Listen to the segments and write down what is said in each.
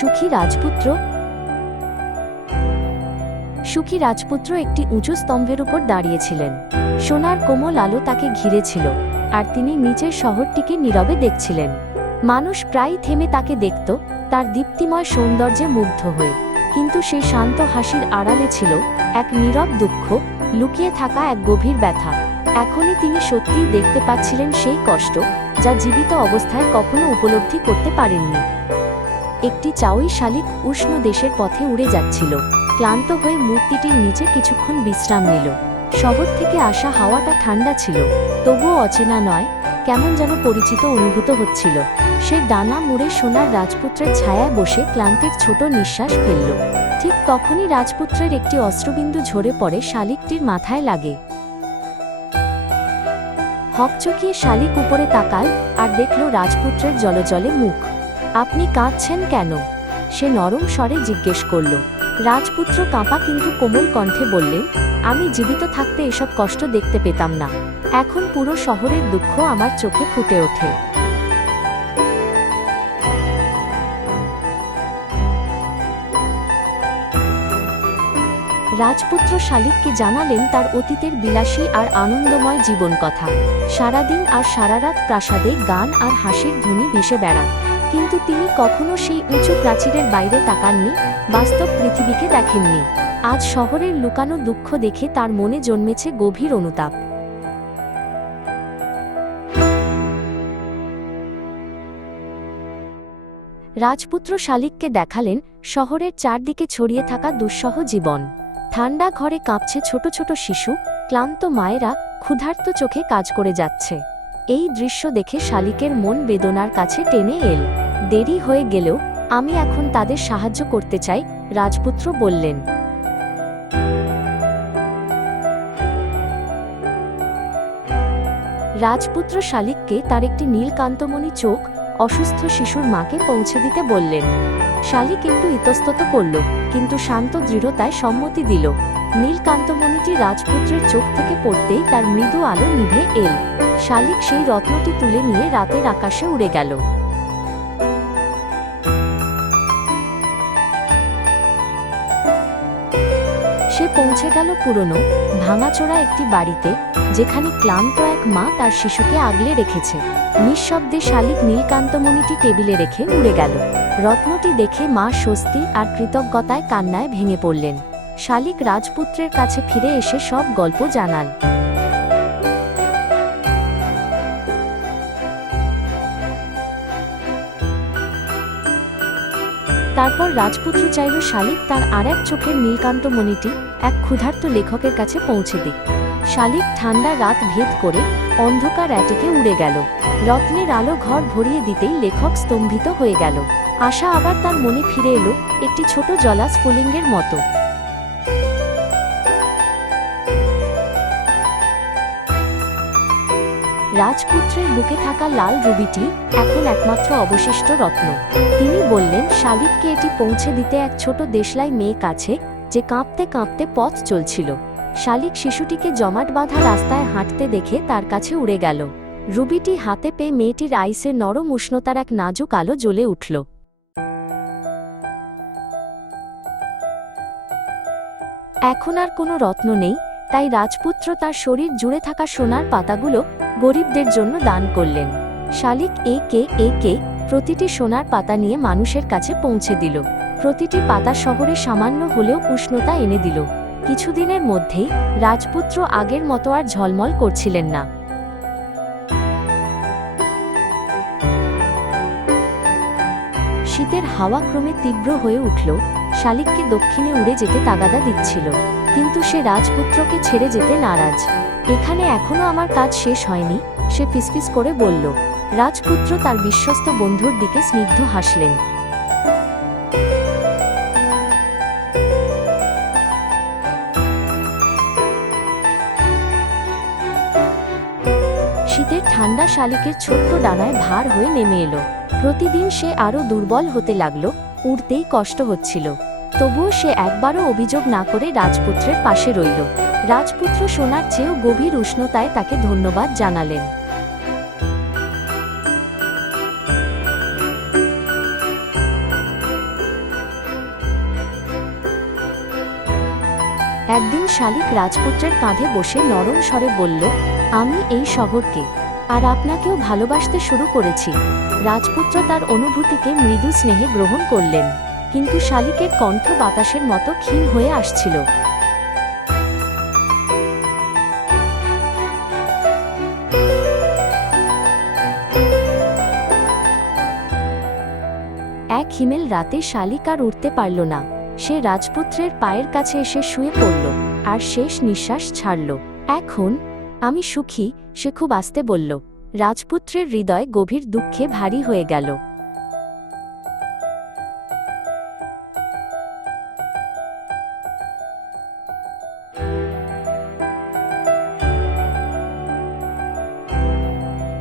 সুখী রাজপুত্র। সুখী রাজপুত্র একটি উঁচু স্তম্ভের উপর দাঁড়িয়েছিলেন। সোনার কোমল আলো তাকে ঘিরেছিল, আর তিনি নিজের শহরটিকে নীরবে দেখছিলেন। মানুষ প্রায় থেমে তাকে দেখত, তার দীপ্তিময় সৌন্দর্যে মুগ্ধ হয়ে। কিন্তু সেই শান্ত হাসির আড়ালে ছিল এক নীরব দুঃখ, লুকিয়ে থাকা এক গভীর ব্যথা। এখনই তিনি সত্যিই দেখতে পাচ্ছিলেন সেই কষ্ট, যা জীবিত অবস্থায় কখনো উপলব্ধি করতে পারেননি। একটি চাউই শালিক উষ্ণ দেশের পথে উড়ে যাচ্ছিল। ক্লান্ত হয়ে মূর্তিটির নিচে কিছুক্ষণ বিশ্রাম নিল। শহর থেকে আসা হাওয়াটা ঠান্ডা ছিল, তবুও অচেনা নয়, কেমন যেন পরিচিত অনুভূত হচ্ছিল। সে ডানা মুড়ে সোনার রাজপুত্রের ছায়ায় বসে ক্লান্তির ছোট নিঃশ্বাস ফেলল। ঠিক তখনই রাজপুত্রের একটি অশ্রুবিন্দু ঝরে পড়ে শালিকটির মাথায় লাগে। হকচকিয়ে শালিক উপরে তাকাল আর দেখল রাজপুত্রের জলজলে মুখ। আপনি কাঁদছেন কেন? সে নরম স্বরে জিজ্ঞেস করল। রাজপুত্র কাঁপা কিন্তু কোমল কণ্ঠে বললেন, আমি জীবিত থাকতে এসব কষ্ট দেখতে পেতাম না। এখন পুরো শহরের দুঃখ আমার চোখে ফুটে ওঠে। রাজপুত্র শালিককে জানালেন তার অতীতের বিলাসী আর আনন্দময় জীবন কথা। সারাদিন আর সারারাত প্রাসাদে গান আর হাসির ধ্বনি ভেসে বেড়ান, কিন্তু তিনি কখনো সেই উঁচু প্রাচীরের বাইরে তাকাননি, বাস্তব পৃথিবীকে দেখেননি। আজ শহরের লুকানো দুঃখ দেখে তার মনে জন্মেছে গভীর অনুতাপ। রাজপুত্র শালিককে দেখালেন শহরের চারদিকে ছড়িয়ে থাকা দুঃসহ জীবন। ঠান্ডা ঘরে কাঁপছে ছোট ছোট শিশু, ক্লান্ত মায়েরা ক্ষুধার্ত চোখে কাজ করে যাচ্ছে। এই দৃশ্য দেখে শালিকের মন বেদনার কাছে টেনে এল। দেরি হয়ে গেলেও আমি এখন তাদের সাহায্য করতে চাই, রাজপুত্র বললেন। রাজপুত্র শালিককে তার একটি নীলকান্তমণি চোখ অসুস্থ শিশুর মাকে পৌঁছে দিতে বললেন। শালিক একটু ইতস্তত করল, কিন্তু শান্ত দৃঢ়তায় সম্মতি দিল। নীলকান্তমণিটি রাজপুত্রের চোখ থেকে পড়তেই তার মৃদু আলো নিভে এল। শালিক সেই রত্নটি তুলে নিয়ে রাতের আকাশে উড়ে গেল। সে পৌঁছে গেল পুরনো ভাঙাচোরা একটি বাড়িতে, যেখানে ক্লান্ত এক মা তার শিশুকে আগলে রেখেছে। নিঃশব্দে শালিক নীলকান্তমণিটি টেবিলে রেখে উড়ে গেল। রত্নটি দেখে মা স্বস্তি আর কৃতজ্ঞতায় কান্নায় ভেঙে পড়লেন। শালিক রাজপুত্রের কাছে ফিরে এসে সব গল্প জানাল। তারপর রাজপুত্র চাইল শালিক তার আর এক চোখের নীলকান্তমণিটি এক ক্ষুধার্ত লেখকের কাছে পৌঁছে দিক। শালিক ঠান্ডা রাত ভেদ করে অন্ধকার অ্যাটিকে উড়ে গেল। রত্নের আলো ঘর ভরিয়ে দিতেই লেখক স্তম্ভিত হয়ে গেল। আশা আবার তার মনে ফিরে এলো, একটি ছোট জলা স্ফুলিঙ্গের মতো। রাজপুত্রের বুকে থাকা লাল রুবিটি এখন একমাত্র অবশিষ্ট রত্ন। তিনি বললেন শালিককে এটি পৌঁছে দিতে এক ছোট দেশলাই মেয়ে কাছে, যে কাঁপতে কাঁপতে পথ চলছিল। শালিক শিশুটিকে জমাট বাঁধা রাস্তায় হাঁটতে দেখে তার কাছে উড়ে গেল। রুবিটি হাতে পেয়ে মেয়েটির আইসে নরম উষ্ণতার এক নাজুক আলো জ্বলে উঠল। এখন আর কোনো রত্ন নেই, তাই রাজপুত্র তার শরীর জুড়ে থাকা সোনার পাতাগুলো গরিবদের জন্য দান করলেন। শালিক একে একে প্রতিটি সোনার পাতা নিয়ে মানুষের কাছে পৌঁছে দিল। প্রতিটি পাতা শহরে সামান্য হলেও উষ্ণতা এনে দিল। কিছুদিনের মধ্যেই রাজপুত্র আগের মতো আর ঝলমল করছিলেন না। শীতের হাওয়া ক্রমে তীব্র হয়ে উঠল। শালিককে দক্ষিণে উড়ে যেতে তাগাদা দিচ্ছিল, কিন্তু সে রাজপুত্রকে ছেড়ে যেতে নারাজ। এখানে এখনো আমার কাজ শেষ হয়নি, সে ফিসফিস করে বলল। রাজপুত্র তার বিশ্বস্ত বন্ধুর দিকে স্নিগ্ধ হাসলেন। শীতের ঠান্ডা শালিকের ছোট্ট ডানায় ভার হয়ে নেমে এলো। প্রতিদিন সে আরো দুর্বল হতে লাগলো, উড়তেই কষ্ট হচ্ছিল। তবুও সে একবারও অভিযোগ না করে রাজপুত্রের পাশে রইল। রাজপুত্র সোনার চেয়েও গভীর উষ্ণতায় তাকে ধন্যবাদ জানালেন। একদিন শালিক রাজপুত্রের কাঁধে বসে নরম স্বরে বলল, আমি এই শহরকে আর আপনাকেও ভালোবাসতে শুরু করেছি। রাজপুত্র তার অনুভূতিকে মৃদু স্নেহে গ্রহণ করলেন, কিন্তু শালিকের কণ্ঠ বাতাসের মতো ক্ষীণ হয়ে আসছিল। এক হিমেল রাতে শালিক আর উঠতে পারল না। সে রাজপুত্রের পায়ের কাছে এসে শুয়ে পড়ল আর শেষ নিঃশ্বাস ছাড়ল। এখন আমি সুখী, সে খুব আস্তে বলল। রাজপুত্রের হৃদয় গভীর দুঃখে ভারী হয়ে গেল।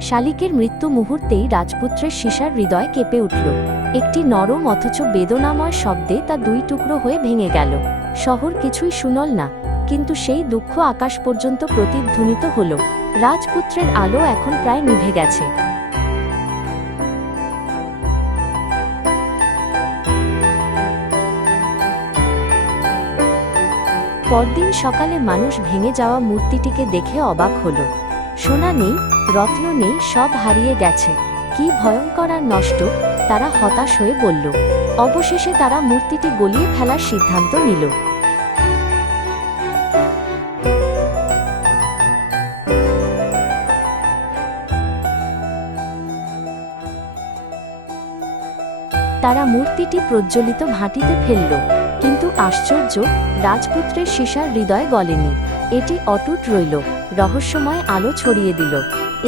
শালিকের মৃত্যু মুহূর্তেই রাজপুত্রের সীসার হৃদয় কেঁপে উঠল। একটি নরম অথচ বেদনাময় শব্দে তা দুই টুকরো হয়ে ভেঙে গেল। শহর কিছুই শুনল না, কিন্তু সেই দুঃখ আকাশ পর্যন্ত প্রতিধ্বনিত হল। রাজপুত্রের আলো এখন প্রায় নিভে গেছে। পরদিন সকালে মানুষ ভেঙে যাওয়া মূর্তিটিকে দেখে অবাক হল। সোনা নেই, রত্ন নেই, সব হারিয়ে গেছে। কি ভয়ঙ্কর আর নষ্ট, তারা হতাশ হয়ে বলল। অবশেষে তারা মূর্তিটি গলিয়ে ফেলার সিদ্ধান্ত নিল। তারা মূর্তিটি প্রজ্বলিত ভাটিতে ফেলল, কিন্তু আশ্চর্য, রাজপুত্রের সীসার হৃদয় গলেনি। এটি অটুট রইল, রহস্যময় আলো ছড়িয়ে দিল।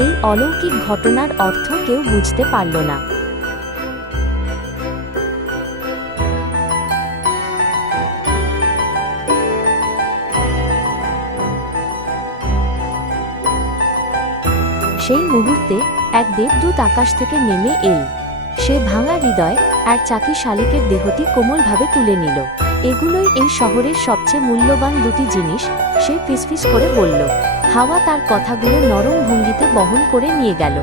এই অলৌকিক ঘটনার অর্থ কেউ বুঝতে পারল না। সেই মুহূর্তে এক দেবদূত আকাশ থেকে নেমে এল। সে ভাঙা হৃদয় আর চাকি শালিকের দেহটি কোমলভাবে তুলে নিল। এগুলোই এই শহরের সবচেয়ে মূল্যবান দুটি জিনিস, সে ফিসফিস করে বলল। হাওয়া তার কথাগুলো নরম ভঙ্গিতে বহন করে নিয়ে গেল।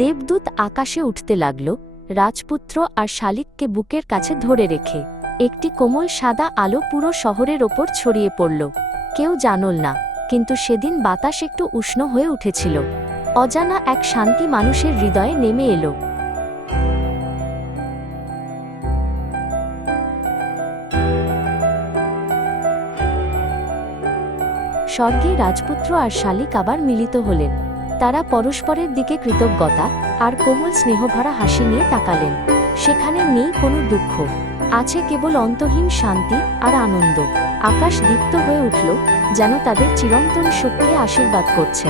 দেবদূত আকাশে উঠতে লাগল, রাজপুত্র আর শালিককে বুকের কাছে ধরে রেখে। একটি কোমল সাদা আলো পুরো শহরের ওপর ছড়িয়ে পড়ল। কেউ জানল না, কিন্তু সেদিন বাতাস একটু উষ্ণ হয়ে উঠেছিল। অজানা এক শান্তি মানুষের হৃদয়ে নেমে এলো। স্বর্গে রাজপুত্র আর শালিক আবার মিলিত হলেন। তারা পরস্পরের দিকে কৃতজ্ঞতা আর কোমল স্নেহভরা হাসি নিয়ে তাকালেন। সেখানে নেই কোনো দুঃখ, আছে কেবল অন্তহীন শান্তি আর আনন্দ। আকাশ দীপ্ত হয়ে উঠল, যেন তাদের চিরন্তন সুখকে আশীর্বাদ করছে।